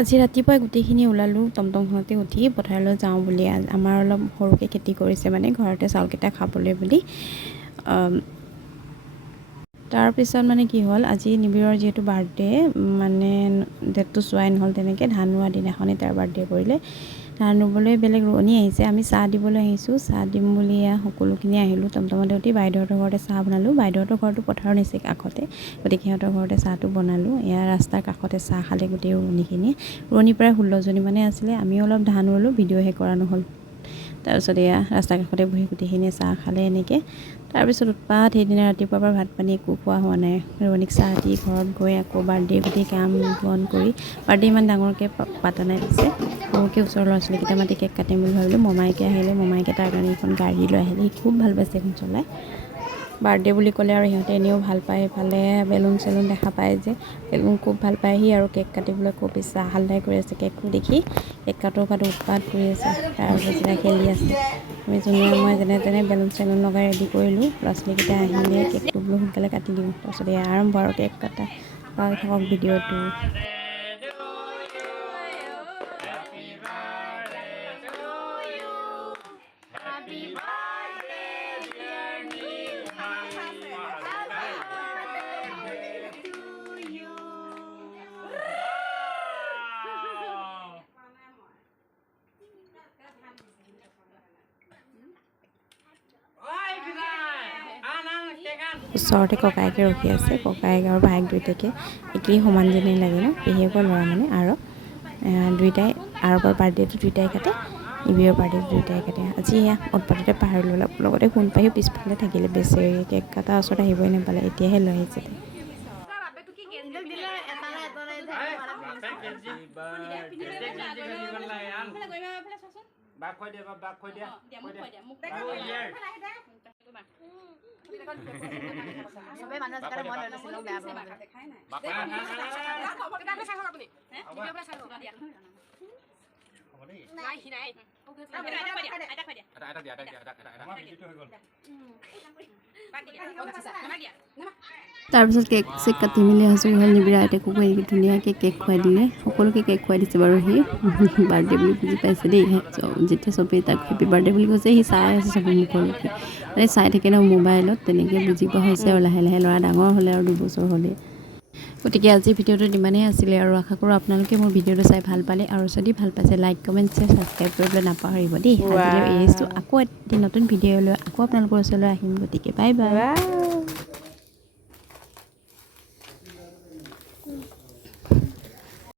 আজি ৰাতিপুৱাই গোটেইখিনি ওলালোঁ টমটমখনতে উঠি পথাৰলৈ যাওঁ বুলি। আমাৰ অলপ সৰুকৈ খেতি কৰিছে মানে ঘৰতে চাউলকেইটা খাবলৈ বুলি। তাৰপিছত মানে কি হ'ল, আজি নিবিৰৰ যিহেতু বাৰ্থডে, মানে ডেটটো চোৱাই নহ'ল তেনেকৈ। ধান ৰোৱা দিনাখনেই তাৰ বাৰ্থডে পৰিলে। ধান ৰুবলৈ বেলেগ ৰোৱনী আহিছে, আমি চাহ দিবলৈ আহিছোঁ। চাহ দিম বুলি সকলোখিনি আহিলোঁ টমটমতে উঠি। বাইদেউহঁতৰ ঘৰতে চাহ বনালোঁ। বাইদেউহঁতৰ ঘৰটো পথাৰৰ নিচেই কাষতে, গতিকে সিহঁতৰ ঘৰতে চাহটো বনালোঁ। এয়া ৰাস্তাৰ কাষতে চাহ খালে গোটেই ৰোৱনীখিনিয়ে। ৰোৱনী প্ৰায় 16জনী মানে আছিলে। আমিও অলপ ধান ৰুলোঁ, ভিডিঅ'হে কৰা নহ'ল। তাৰপিছত এয়া ৰাস্তাৰ কাষতে বহি গোটেইখিনিয়ে চাহ খালে এনেকৈ। তাৰপিছত উৎপাত, সেইদিনা ৰাতিপুৱাৰ পৰা ভাত পানী একো খোৱা হোৱা নাই। ৰোৱনীক চাহ দি ঘৰত গৈ আকৌ বাৰ্থডে গোটেই কাম বন কৰি, বাৰ্থডে ইমান ডাঙৰকৈ পাতা নাই পিছে, সৰুকৈ ওচৰৰ ল'ৰা ছোৱালীকেইটা মাতি কেক কাটিম বুলি ভাবিলোঁ। মমাইকে আহিলে, মমাইকে তাৰ কাৰণে এখন গাড়ী লৈ আহিলে। সি খুব ভাল পাইছে এখন চলাই। বাৰ্থডে বুলি ক'লে আৰু সিহঁতে এনেও ভাল পায়। এইফালে বেলুন চেলুন দেখা পায় যে, বেলুন খুব ভাল পায় সি। আৰু কেক কাটিবলৈ খুব ইচ্ছা, হাল্লাই কৰি আছে কেকটো দেখি। কেক কাটো উৎপাত কৰি আছে, তাৰপিছতে খেলি আছে। আমি জোনুৱে মই যেনে তেনে বেলুন চেলুন লগাই ৰেডি কৰিলোঁ। ল'ৰা ছোৱালীকেইটা আহিলে, কেকটো বোলো সোনকালে কাটি দিওঁ। তাৰপিছত এয়া আৰম্ভ আৰু কেক কটা। চাই থাকক ভিডিঅ'টো। ওচৰতে ককায়েকে ৰখি আছে। ককায়েক আৰু ভায়েক দুয়োটাকে একেই সমান যেনেই লাগে ন, পেহীয়েকৰ ল'ৰা মানে। আৰু দুয়োটাই আৰৱৰ বাৰ্থডেটো দুয়োটাই কাটে, নিবিৰৰ বাৰ্থডেটো দুয়োটাই কাটে। আজি এয়া উৎপাততে পাহৰিলোঁ অলপ, লগতে ফোন পাইও পিছফালে থাকিলে বেচেৰি। কেক কটা ওচৰত আহিবই নাপালে, এতিয়াহে লৈ আহিছে তাই। তাৰপিছত কেক চেক কাটি মেলি আছোঁ। নিবিৰা আইতাকো ধুনীয়াকৈ কেক খুৱাই দিলে। সকলোকে কেক খুৱাই দিছে বাৰু সি। বাৰ্থডে বুলি বুজি পাইছে দেই। যেতিয়া চবেই তাক হেপী বাৰ্থডে বুলি কৈছে, সি চাই আছে চবৰ মুখলৈকে। মানে চাই থাকে ন মোবাইলত, তেনেকৈ বুজি পোৱা হৈছে আৰু লাহে লাহে। ল'ৰা ডাঙৰ হ'লে আৰু 2 বছৰ হ'লে। গতিকে আজি ভিডিঅ'টো ইমানেই আছিলে আৰু। আশা কৰোঁ আপোনালোকে মোৰ ভিডিঅ'টো চাই ভাল পালে। আৰু যদি ভাল পাইছে, লাইক কমেণ্ট শ্বেয়াৰ ছাবস্ক্ৰাইব কৰিবলৈ নাপাহৰিব দেই। আজিলৈ এৰিছোঁ। আকৌ এটি নতুন ভিডিঅ' লৈ আকৌ আপোনালোকৰ ওচৰলৈ আহিম। গতিকে বাই বাই।